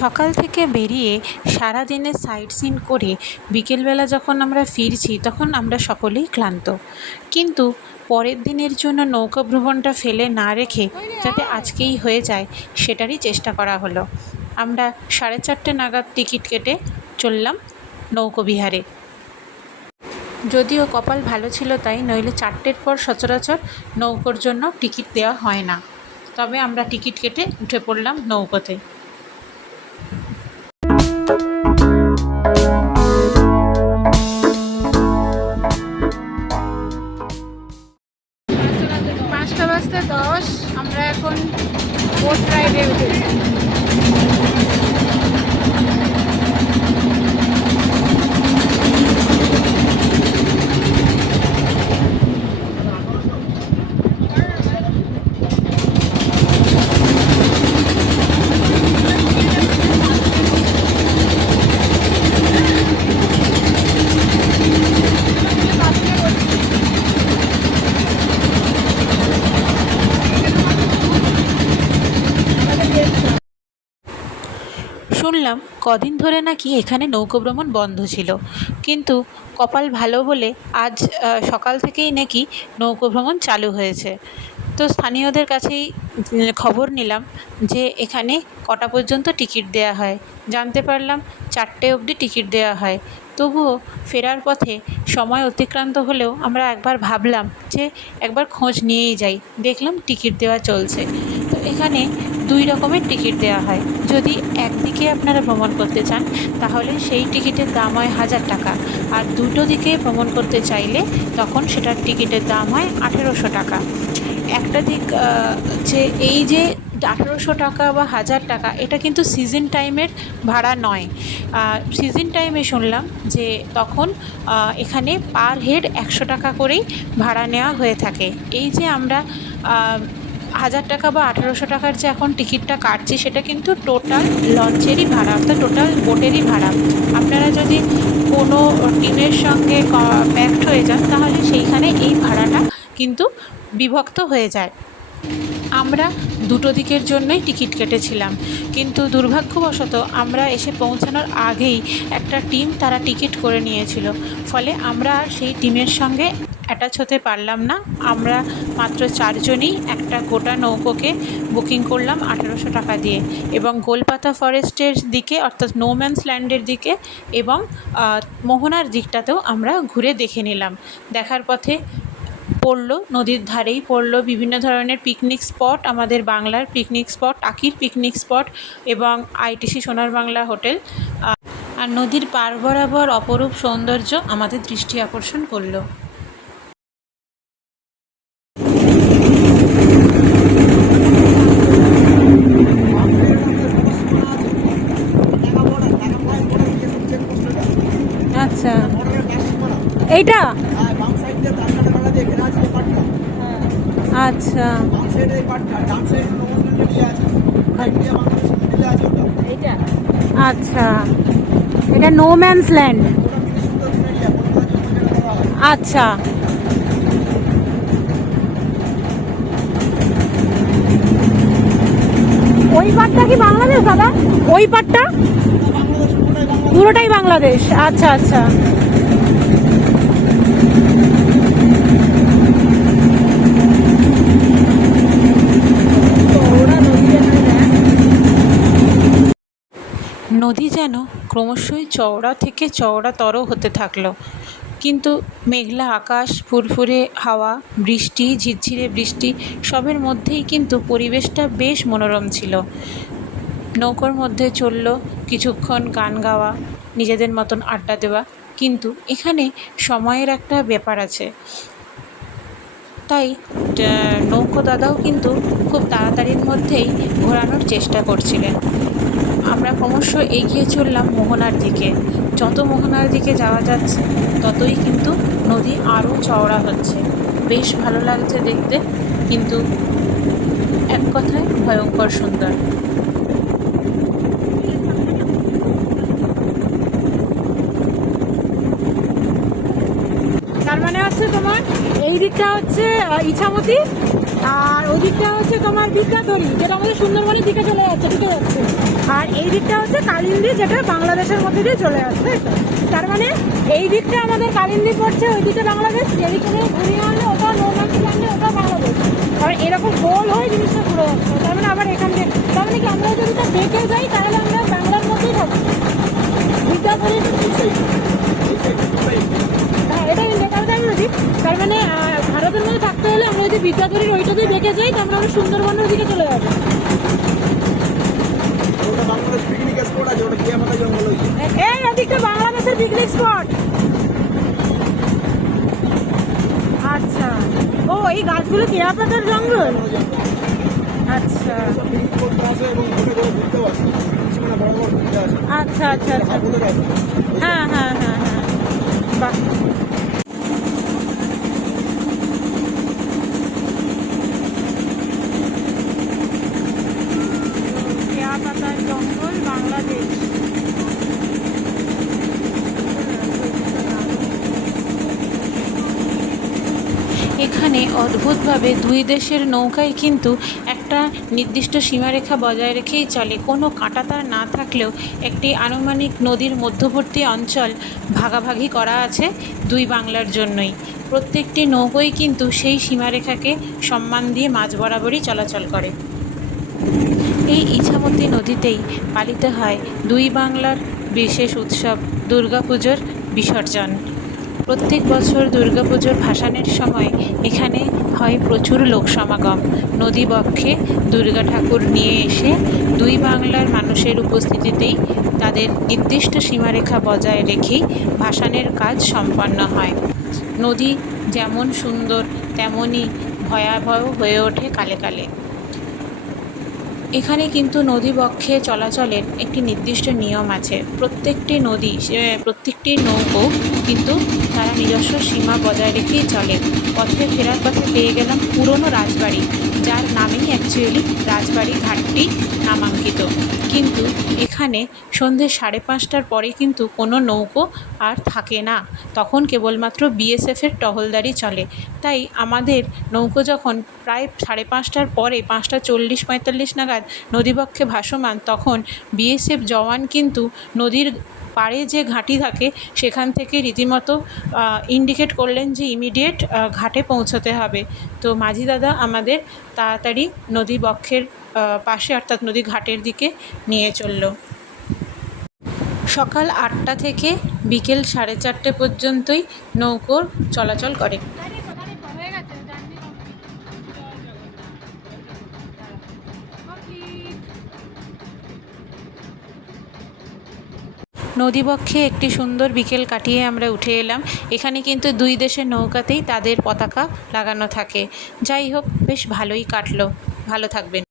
সকাল থেকে বেরিয়ে সারাদিনের সাইট সিন করে বিকেলবেলা যখন আমরা ফিরছি, তখন আমরা সকলেই ক্লান্ত। কিন্তু পরের দিনের জন্য নৌকা ভ্রমণটা ফেলে না রেখে যাতে আজকেই হয়ে যায়, সেটারই চেষ্টা করা হলো। আমরা সাড়ে চারটে নাগাদ টিকিট কেটে চললাম নৌকোবিহারে। যদিও কপাল ভালো ছিল তাই, নইলে চারটের পর সচরাচর নৌকোর জন্য টিকিট দেওয়া হয় না। তবে আমরা টিকিট কেটে উঠে পড়লাম নৌকোতে। বাজতে দশ আমরা এখন বোট রাইডে উঠেছি শুনলাম কদিন ধরে নাকি এখানে নৌকোভ্রমণ বন্ধ ছিল। কিন্তু কপাল ভালো বলে আজ সকাল থেকেই নাকি নৌকোভ্রমণ চালু হয়েছে। তো স্থানীয়দের কাছেই খবর নিলাম যে এখানে কটা পর্যন্ত টিকিট দেয়া হয়। জানতে পারলাম চারটে অবধি টিকিট দেয়া হয়। তবুও ফেরার পথে সময় অতিক্রান্ত হলেও আমরা একবার ভাবলাম যে একবার খোঁজ নিয়েই যাই। দেখলাম টিকিট দেওয়া চলছে। তো এখানে দুই রকমের টিকিট দেওয়া হয়। যদি একদিকে আপনারা ভ্রমণ করতে চান, তাহলে সেই টিকিটের দাম হয় হাজার টাকা। আর দুটো দিকে ভ্রমণ করতে চাইলে তখন সেটার টিকিটের দাম হয় আঠেরোশো টাকা। একটা দিক যে এই যে আঠেরোশো টাকা বা হাজার টাকা, এটা কিন্তু সিজন টাইমের ভাড়া নয়। সিজন টাইমে শুনলাম যে তখন এখানে পার হেড একশো টাকা করেই ভাড়া নেওয়া হয়ে থাকে। এই যে আমরা হাজার টাকা বা আঠেরোশো টাকার যে এখন টিকিটটা কাটছি, সেটা কিন্তু টোটাল লঞ্চেরই ভাড়া, অর্থাৎ টোটাল বোটেরই ভাড়া। আপনারা যদি কোনো টিমের সঙ্গে প্যাকড হয়ে যান, তাহলে সেইখানে এই ভাড়াটা কিন্তু বিভক্ত হয়ে যায়। আমরা দুটো দিকের জন্যই টিকিট কেটেছিলাম, কিন্তু দুর্ভাগ্যবশত আমরা এসে পৌঁছানোর আগেই একটা টিম তারা টিকিট করে নিয়েছিল। ফলে আমরা সেই টিমের সঙ্গে অ্যাটাচ হতে পারলাম না। আমরা মাত্র চারজনই একটা গোটা নৌকোকে বুকিং করলাম আঠেরোশো টাকা দিয়ে এবং গোলপাতা ফরেস্টের দিকে, অর্থাৎ নোম্যান্স ল্যান্ডের দিকে এবং মোহনার দিকটাতেও আমরা ঘুরে দেখে নিলাম। দেখার পথে পড়ল, নদীর ধারেই পড়ল, বিভিন্ন ধরনের পিকনিক স্পট আমাদের বাংলার পিকনিক স্পট টাকির পিকনিক স্পট এবং আইটিসি সোনার বাংলা হোটেল। আর নদীর পার বরাবর অপরূপ সৌন্দর্য আমাদের দৃষ্টি আকর্ষণ করল। আচ্ছা। এইটা? আচ্ছা। আচ্ছা। এটা নো ম্যানস ল্যান্ড আচ্ছা। ওই পাটটা কি বাংলাদেশ দাদা? ওই পাটটা? পুরোটাই বাংলাদেশ। আচ্ছা আচ্ছা। নদী যেন ক্রমশই চওড়া থেকে চওড়াতর হতে থাকল। কিন্তু মেঘলা আকাশ, ফুরফুরে হাওয়া, বৃষ্টি, ঝিরঝিরে বৃষ্টি, সবের মধ্যেই কিন্তু পরিবেশটা বেশ মনোরম ছিল। নৌকোর মধ্যে চলল কিছুক্ষণ গান গাওয়া, নিজেদের মতন আড্ডা দেওয়া। কিন্তু এখানে সময়ের একটা ব্যাপার আছে। তাই নৌকো দাদাও কিন্তু খুব তাড়াতাড়ির মধ্যেই ঘোরানোর চেষ্টা করছিলেন। আমরা ক্রমশ এগিয়ে চললাম মোহনার দিকে। যত মোহনার দিকে যাওয়া যাচ্ছে, ততই কিন্তু নদী আরও চওড়া হচ্ছে। বেশ ভালো লাগছে দেখতে, কিন্তু এক কথায় ভয়ঙ্কর সুন্দর। তার মানে হচ্ছে তোমার এই দিকটা হচ্ছে ইছামতি, আর ওদিকটা হচ্ছে তোমার বিদ্যাধরী যেটা আমাদের সুন্দরবনের দিকে চলে যাচ্ছে যাচ্ছে আর এই দিকটা হচ্ছে কালিন্দি, যেটা বাংলাদেশের মধ্যে দিয়ে চলে আসছে। তার মানে এই দিকটা আমাদের কালিন্দি পড়ছে, ওই দিকে বাংলাদেশ এদিকে ঘুরিয়ে আনলে ওটা নৌমান্সি আনলে ওটা বাংলাদেশ। আর এরকম গোল হয়ে জিনিসটা ঘুরে যাচ্ছে তার মানে আবার এখান থেকে তার মানে কি আমরা যদি দেখে যাই, তাহলে আমরা বাংলার মধ্যেই থাকব বিদ্যাধরী হ্যাঁ তার মানে ভারতের মধ্যে থাকতে হলে আমরা যদি বিদ্যাধরীর ওইটা দিয়ে দেখে যাই, তাহলে আমরা সুন্দরবনের দিকে চলে যাব। বাংলাদেশ পিকনিক স্পট আছে ওটা কিয়ামাতা জঙ্গল হয়েছে। এই এদিকটা বাংলাদেশের পিকনিক স্পট আচ্ছা। ও এই গাছগুলো কেয়া পাতার জঙ্গল? আচ্ছা। আচ্ছা আচ্ছা আচ্ছা। হ্যাঁ হ্যাঁ হ্যাঁ হ্যাঁ। বাহ কেয়া পাতার জঙ্গল বাংলাদেশ এখানে অদ্ভুতভাবে দুই দেশের নৌকাই কিন্তু একটা নির্দিষ্ট সীমারেখা বজায় রেখেই চলে। কোনো কাঁটাতার না থাকলেও একটি আনুমানিক নদীর মধ্যবর্তী অঞ্চল ভাগাভাগি করা আছে দুই বাংলার জন্যই। প্রত্যেকটি নৌকোই কিন্তু সেই সীমারেখাকে সম্মান দিয়ে মাঝ বরাবরই চলাচল করে। এই ইছামতি নদীতেই পালিত হয় দুই বাংলার বিশেষ উৎসব, দুর্গাপুজোর বিসর্জন। প্রত্যেক বছর দুর্গাপুজোর ভাসানের সময় এখানে হয় প্রচুর লোক সমাগম। নদীবক্ষে দুর্গা ঠাকুর নিয়ে এসে দুই বাংলার মানুষের উপস্থিতিতেই তাদের নির্দিষ্ট সীমারেখা বজায় রেখেই ভাসানের কাজ সম্পন্ন হয়। নদী যেমন সুন্দর তেমনই ভয়াবহ হয়ে ওঠে কালে কালে। এখানে কিন্তু নদীবক্ষে চলাচলের একটি নির্দিষ্ট নিয়ম আছে। প্রত্যেকটি নদী প্রত্যেকটি নৌকো কিন্তু তারা নিজস্ব সীমা বজায় রেখেই চলে। পথে ফেরার পথে পেয়ে গেলাম পুরনো রাজবাড়ি, যার নামেই অ্যাকচুয়ালি রাজবাড়ি ঘাটটি নামাঙ্কিত। কিন্তু এখানে সন্ধে সাড়ে পাঁচটার পরে কিন্তু কোনো নৌকো আর থাকে না। তখন কেবলমাত্র বিএসএফের টহলদারি চলে। তাই আমাদের নৌকো যখন প্রায় সাড়ে পাঁচটার পরে, পাঁচটা চল্লিশ পঁয়তাল্লিশ নাগাদ নদীবক্ষে ভাসমান, তখন বিএসএফ জওয়ান কিন্তু নদীর পাড়ে যে ঘাঁটি থাকে, সেখান থেকে রীতিমতো ইন্ডিকেট করলেন যে ইমিডিয়েট ঘাটে পৌঁছতে হবে। তো মাঝি দাদা আমাদের তাড়াতাড়ি নদী বক্ষের পাশে অর্থাৎ নদী ঘাটের দিকে নিয়ে চলল। সকাল আটটা থেকে বিকেল সাড়ে চারটে পর্যন্তই নৌকোর চলাচল করে। নদীবক্ষে একটি সুন্দর বিকেল কাটিয়ে আমরা উঠে এলাম। এখানে কিন্তু দুই দেশের নৌকাতেই তাদের পতাকা লাগানো থাকে। যাই হোক, বেশ ভালোই কাটলো। ভালো থাকবেন।